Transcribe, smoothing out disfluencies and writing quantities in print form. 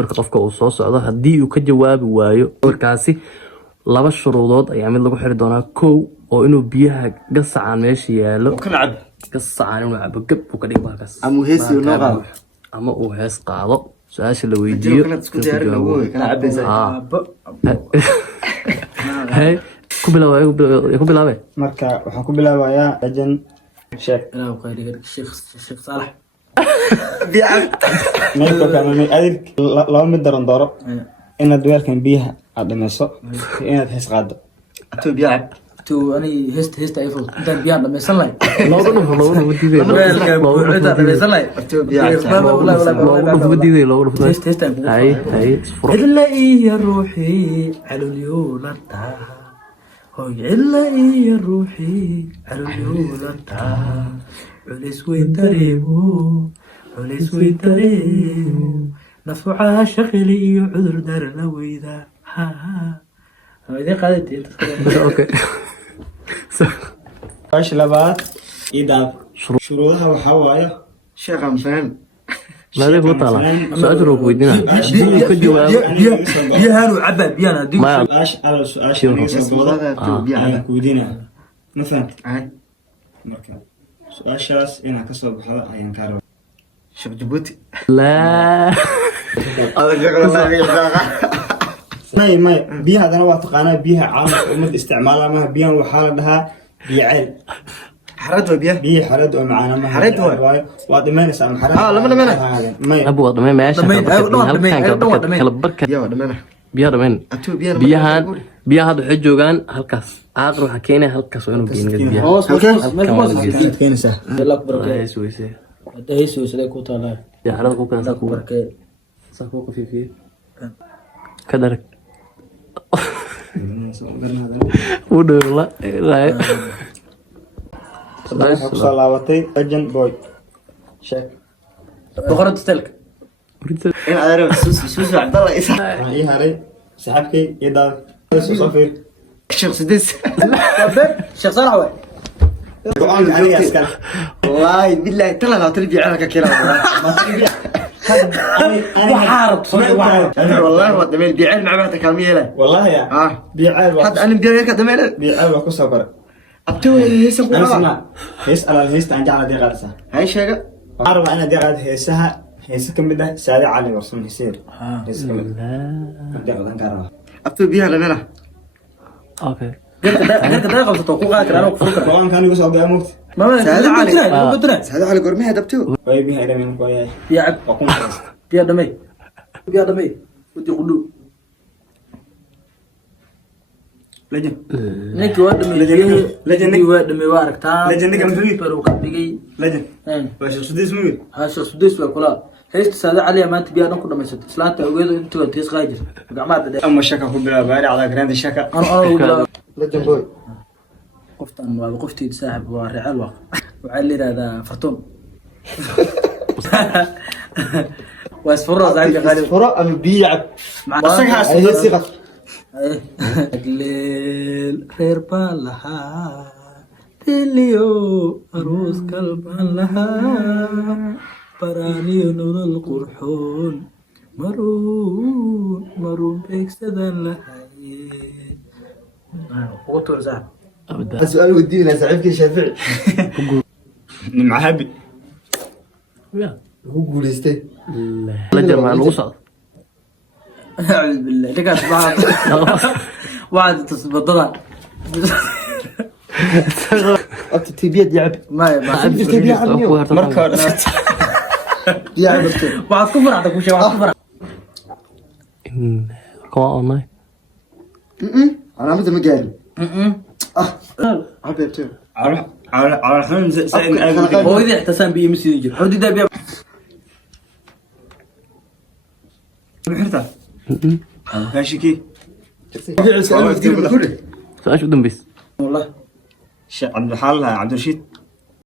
sawirka qofka uu soo socdo haddii uu ka jawaabi waayo sawirkaasi laba shuruudood ayaa mid lagu xiri doonaa kow oo inuu biyaha gasacaan meesha yaalo gasacaan inuu cabo gab uu ka dhig baakaas ama uu hees qaado su-aasha la weydiiyo ku bilaabe marka waxaan ku bilaabayaa legend sheekh sheekh saalax adig laba mid daran dooro inaad weelkan biyaha aad dhameyso inaad hees qaado ani heesta ay fudud intaan biyaan dhameysan lahay cilla iyo ruuxii calulyuulataa hoy cilla iyo ruuxii calulyuulataa culis weyn dareemo nafucaa shaqili iyo cudur dar la weyda su'aasha labaad idaab shuruudaha waxaa waayo sheekhan faham maadee kuu taala su-aasha roo ku weydiina haddii uu ka jawaabo biyahaanu cabaa biyaan haddii su-aasha ayaan ku weydiinaa ma fahamtid marka su-aashaas inaan kasoo baxdo ayaan kaa raba sheekh jabuuti laa may biyaha hadana waa taqaanaa biyaha caalamka ummadda isticmaala maaha biyahan waxaa la dhahaa biyo ceel xarad waa biyaha biyo xarad oo macaana maaha xarad waayo waa dhimanaysaa ama xarad lama dhamana may abu waa dhamay meesha kala barka biyaha waa dhamana biyaha dhameen biyahan hadda waxay joogaan halkaas aaqir waxaa keenaya halkaas waa inuu geeniga biyaha keenaysaa xarada ku keensa ku qafiifiye ka darag u dhowla kusoo laabatay legend boy sheek boqorada telka in adeero suusu cabdalla isa ii haray saxabkay iyo daad soo fiir sheekh sidees sheekh saalax waay go-aanka aniga iskale wallaahi billahi tala la tali biyo ka keenaa والله ودمين بيعل مع بعض كاميلة والله يا بيعل حد أنا بيعل كدمين بيعل وكسر برا أبتوه هيس أنا سمع هيس على هيس تنجع على دي غرسة هاي شيء أعرف أنا دي غرسة هيسها هيس كم بده سعد علي ورسم يصير هيس كم دي غرسة كارا أبتوه بيها لنا اوكي قلت ده قبل توقعك انا وفكر طبعا كان يقص أبدا موت ما سعد علي سعد علي قرمي هذا أبتوه وين بيها إلى من قوي يا عب وقوم يا دمي ودي قلو لجن نيك ودمي لجن ودمي واركتا لجن كم فيه برو قدغي لجن واش سديس مول هاشو سديس وكلا هيست سعد علي ما انت بيان كو دميست اسلانتا اوgeedo intuu tiis qaajir gacmaha أما شكا هو بلا باري على جراند شكا انا لجن بوي qoftan waa qoftii saaxib waa reecal waa waxa la yiraahdaa fartoon واسفروا زعيم غالي فراء أم بيعب وصحها هي صيغة الليل خير بالها تليو أروس قلبان لها براني نور القرحون مرون بيكسدان لها وطور زعب السؤال ودي لا زعيم كي شافعي مع هبي هو قولستي la jarmaa lagu socdo أعوذ بالله لك أصبحت واحد تصبضها أنت تبيد يعب ما تبيد يعب مركب يعب واحد كفر عندك وش واحد كفر كمان online أنا مثل ما قال عبيت على الحين زين هو إذا احتسم بيه مسيجر حدي ده بيه بحرتها ماشي كي su-aasha u dambaysa والله عبد الحال عبد الرشيد